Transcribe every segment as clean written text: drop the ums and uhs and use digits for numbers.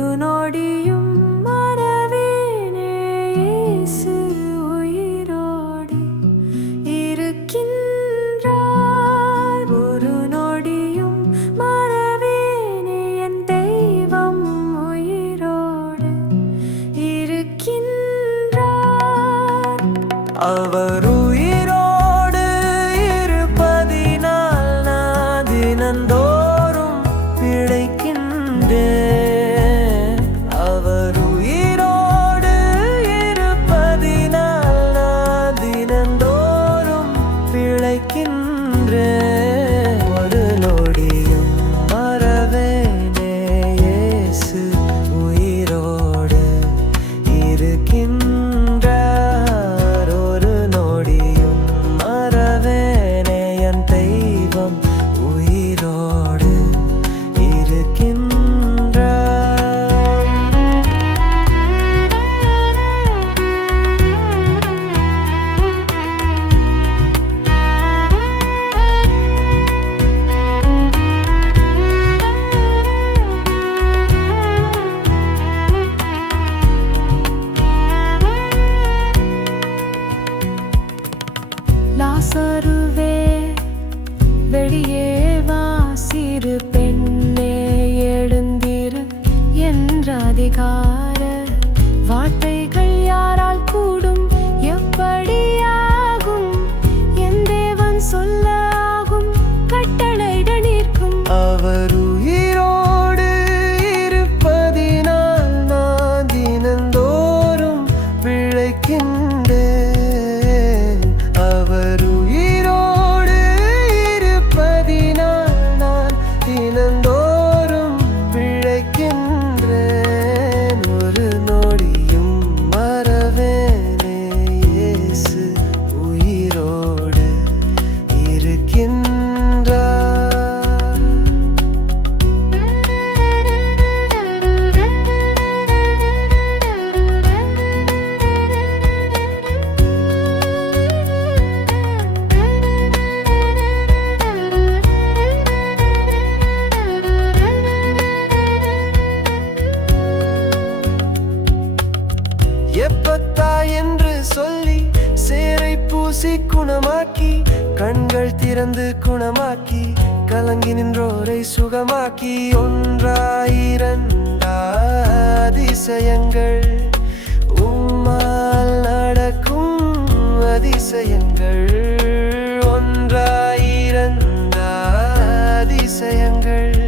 ஒரு நொடியும் மறவேனே இயேசு உயிரோடு இருக்கின்றார். ஒரு நொடியும் மறவேனே என் தெய்வம் உயிரோடு இருக்கின்றார். அவர் உயிரோடு இருப்பதினால் நான் தினந்தோறும் பிழைக்கின்றேன். அவர் உயிரோடு இருப்பதினால் நான் தினந்தோறும் பிழைக்கின்றேன். ஒரு நொடியும் மறவேனே இயேசு உயிரோடு இருக்கின்றார். ஒரு நொடியும் மறவேனே என் தெய்வம் உயிரோடு இருக்கின்றார். லாசருவே வெளியே வா, சிறு பெண்ணே எழுந்திரு என்ற அதிகார வார்த்தைகள் யாரால் கூடும்? எப்படியாகும்? என் தேவன் சொல்ல ஆகும், கட்டளையிட நிற்கும். அவர் உயிரோடு இருப்பதினால் நான் தினந்தோறும் பிழைக்கின்றேன். அவர் உயிரோடு இருப்பதினால் நான் தினந்தோறும் பிழைக்கின்றேன். ஒரு நொடியும் மறவேனே இயேசு உயிரோடு இருக்கின்றார். எப்பத்தா என்று சொல்லி சேரை பூசி குணமாக்கி, கண்கள் திறந்து குணமாக்கி, கலங்கி நின்றோரை சுகமாக்கி, ஒன்றாயிரண்டா அதிசயங்கள் உம்மால் நடக்கும் அதிசயங்கள். ஒன்றாயிரண்டா அதிசயங்கள்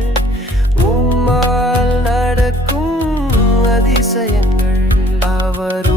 உம்மால் நடக்கும் அதிசயங்கள். அவர்